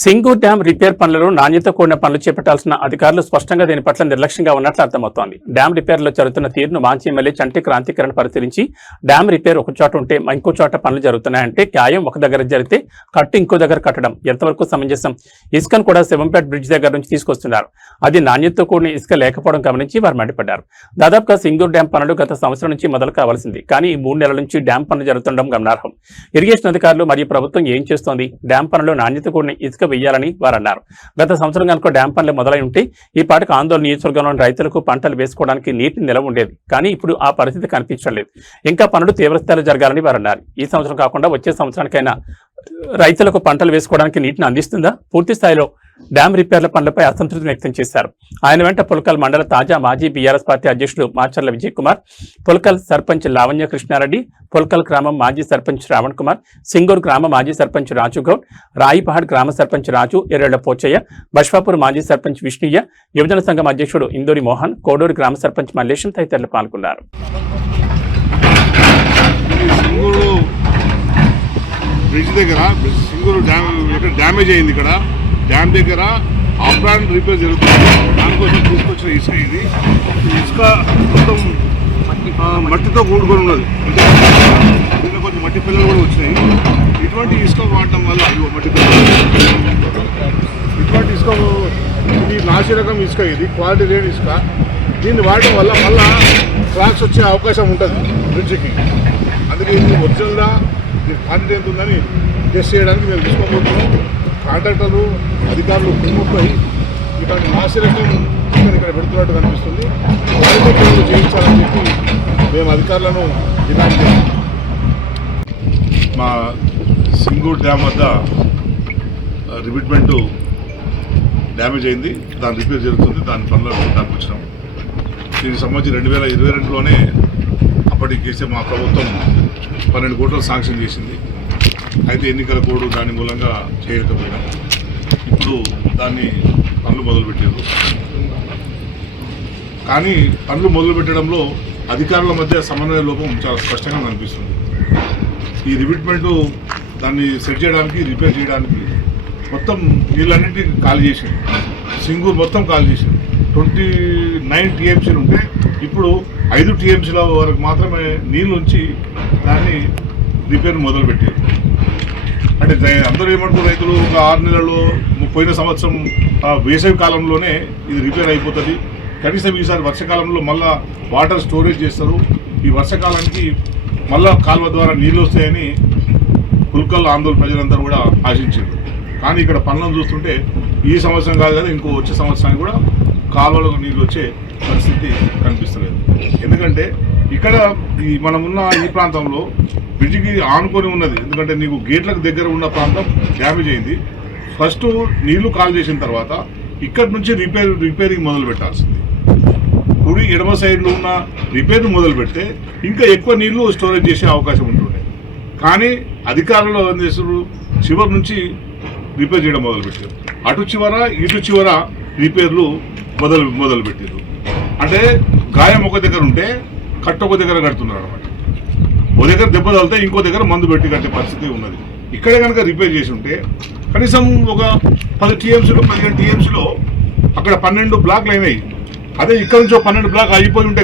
Singur dam repair పనులను నాణ్యత కూడిన పనులు చేపట్టాల్సిన అధికారులు స్పష్టంగా దీని పట్ల నిర్లక్ష్యంగా ఉన్నట్లు అర్థమవుతోంది. డ్యాం రిపేర్లో జరుగుతున్న తీరును మాజీ ఎమ్మెల్యే చంటి క్రాంతికరణ్ పరిశీలించి డ్యాం రిపేర్ ఒక చోట ఉంటే ఇంకో చోట పనులు జరుగుతున్నాయంటే న్యాయం ఒక దగ్గర జరిగితే కట్టు ఇంకో దగ్గర కట్టడం ఎంతవరకు సమంజసం? ఇసుకను కూడా శివంపేట బ్రిడ్జ్ దగ్గర నుంచి తీసుకొస్తున్నారు. అది నాణ్యతతో కూడిన ఇసుక లేకపోవడం గమనించి వారు మండిపడ్డారు. దాదాపుగా సింగూర్ డ్యాం పనులు గత సంవత్సరం నుంచి మొదలు కావాల్సింది, కానీ ఈ 3 నెలల నుంచి డ్యాం పనులు జరుగుతుండడం గమనార్హం. ఇరిగేషన్ అధికారులు మరియు ప్రభుత్వం ఏం చేస్తోంది? డ్యాం పనులు నాణ్యత కూడిన ఇసుక వెయ్యాలని వారు అన్నారు. గత సంవత్సరం కనుక డ్యాం పనులు మొదలై ఉంటే ఈ పాటికి ఆందోళన నియోజకవర్గంలోని రైతులకు పంటలు వేసుకోవడానికి నీటి నిలవ ఉండేది. కానీ ఇప్పుడు ఆ పరిస్థితి కనిపించడం లేదు. ఇంకా పనులు తీవ్రస్థాయిలో జరగాలని వారు అన్నారు. ఈ సంవత్సరం కాకుండా వచ్చే సంవత్సరానికైనా రైతులకు పంటలు వేసుకోవడానికి నీటిని అందిస్తుందా? పూర్తి స్థాయిలో డ్యాం రిపేర్ల పనులపై అసంతృప్తిని వ్యక్తం చేశారు. ఆయన వెంట పుల్కల్ మండల తాజా మాజీ బీఆర్ఎస్ పార్టీ అధ్యక్షుడు మాచర్ల విజయ్ కుమార్, పుల్కల్ సర్పంచ్ లావణ్య కృష్ణారెడ్డి, పుల్కల్ గ్రామం మాజీ సర్పంచ్ శ్రావణ్ కుమార్, సింగూర్ గ్రామ మాజీ సర్పంచ్ రాజు గౌడ్, రాయిపహాడ్ గ్రామ సర్పంచ్ రాజు ఎర్రెళ్ల పోచయ్య, బష్వాపూర్ మాజీ సర్పంచ్ విష్ణుయ్య, యువజన సంఘం అధ్యక్షుడు ఇందూరి మోహన్, కోడూరు గ్రామ సర్పంచ్ మల్లేశం తదితరులు పాల్గొన్నారు. బ్రిడ్జ్ దగ్గర సింగూరు డ్యామ్ ఎక్కడ డ్యామేజ్ అయింది. ఇక్కడ డ్యామ్ దగ్గర ఆఫ్రాన్ రిపేర్ జరుగుతుంది. దానికోసం తీసుకొచ్చిన ఇసుక ఇది. ఇసుక మొత్తం మట్టితో కూడుకొని ఉన్నది. దీనిలో కొంచెం మట్టి పిల్లలు కూడా వచ్చినాయి. ఇటువంటి ఇసుక వాడటం వల్ల మట్టి పిల్లలు ఇటువంటి ఇసుక ఇది నాసి రకం ఇసుక, ఇది క్వాలిటీ రేట్ ఇసుక. దీన్ని వాడటం వల్ల మళ్ళా క్రాక్స్ వచ్చే అవకాశం ఉంటుంది బ్రిడ్జ్కి. అందుకే ఇది ఒరిజినల్గా దీని క్వాంటిటీ ఎంత ఉందని టెస్ట్ చేయడానికి మేము తీసుకోబోతున్నాం. కాంట్రాక్టర్లు అధికారులు కుమ్ముపై ఇటువంటి నాసిరకం ఇక్కడ పెడుతున్నట్టు కనిపిస్తుంది. క్వాలిటీ పనులు చేయించాలని చెప్పి మేము అధికారులను డిమాండ్ చేస్తాం. మా సింగూర్ డ్యామ్ వద్ద రిపిట్మెంట్ డ్యామేజ్ అయింది. దాని రిపేర్ జరుగుతుంది. దాని పనులు దానికి వచ్చినాం. దీనికి సంబంధించి 2022లోనే అప్పటికేసే మా ప్రభుత్వం 12 కోట్లు శాంక్షన్ చేసింది. అయితే ఎన్నికల కోడ్ దాని మూలంగా చేయలేకపోయినాం. ఇప్పుడు దాన్ని పనులు మొదలుపెట్టారు. కానీ పనులు మొదలుపెట్టడంలో అధికారుల మధ్య సమన్వయ లోపం చాలా స్పష్టంగా కనిపిస్తుంది. ఈ రిపిట్మెంటు దాన్ని సెట్ చేయడానికి, రిపేర్ చేయడానికి మొత్తం నీళ్ళన్నింటినీ ఖాళీ చేసింది. సింగూర్ మొత్తం ఖాళీ చేసింది. 29 టీఎంసీలు ఉంటే ఇప్పుడు 5 టీఎంసీల వరకు మాత్రమే నీళ్ళు ఉంచి దాన్ని రిపేర్ మొదలుపెట్టారు. అంటే అందరూ ఏమంటారు, రైతులు ఒక 6 నెలల్లో పోయిన సంవత్సరం వేసవి కాలంలోనే ఇది రిపేర్ అయిపోతుంది, కనీసం ఈసారి వర్షాకాలంలో మళ్ళా వాటర్ స్టోరేజ్ చేస్తారు, ఈ వర్షాకాలానికి మళ్ళా కాలువ ద్వారా నీళ్ళు వస్తాయని పుల్కల్ ఆందోళన ప్రజలందరూ కూడా ఆశించారు. కానీ ఇక్కడ పనులను చూస్తుంటే ఈ సంవత్సరం కాదు కదా, ఇంకో వచ్చే సంవత్సరానికి కూడా కాలువలకు నీళ్ళు వచ్చే పరిస్థితి కనిపిస్తలేదు. ఎందుకంటే ఇక్కడ మనమున్న ఈ ప్రాంతంలో బ్రిడ్జికి ఆనుకొని ఉన్నది. ఎందుకంటే నీకు గేట్లకు దగ్గర ఉన్న ప్రాంతం డ్యామేజ్ అయింది. ఫస్ట్ నీళ్లు కాల్ చేసిన తర్వాత ఇక్కడ నుంచి రిపేరింగ్ మొదలు పెట్టాల్సింది. కుడి ఎడమ సైడ్లో ఉన్న రిపేర్ మొదలు పెడితే ఇంకా ఎక్కువ నీళ్లు స్టోరేజ్ చేసే అవకాశం ఉంటుండే. కానీ అధికారులు ఏం చేస్తారు, చివరి నుంచి రిపేర్ చేయడం మొదలుపెట్టారు. అటు చివర ఇటు చివర రిపేర్లు మొదలుపెట్టారు. అంటే గాయం ఒక దగ్గర ఉంటే కట్ట ఒక దగ్గర కడుతున్నారు అనమాట. ఓ దగ్గర దెబ్బ తగిలితే ఇంకో దగ్గర మందు పెట్టి కట్టే పరిస్థితి ఉన్నది. ఇక్కడే కనుక రిపేర్ చేసి ఉంటే కనీసం ఒక 10 టీఎంసీలో 15 టీఎంసీలో అక్కడ 12 బ్లాక్లు అయినాయి. అదే ఇక్కడ నుంచి 12 బ్లాక్ అయిపోయి ఉంటే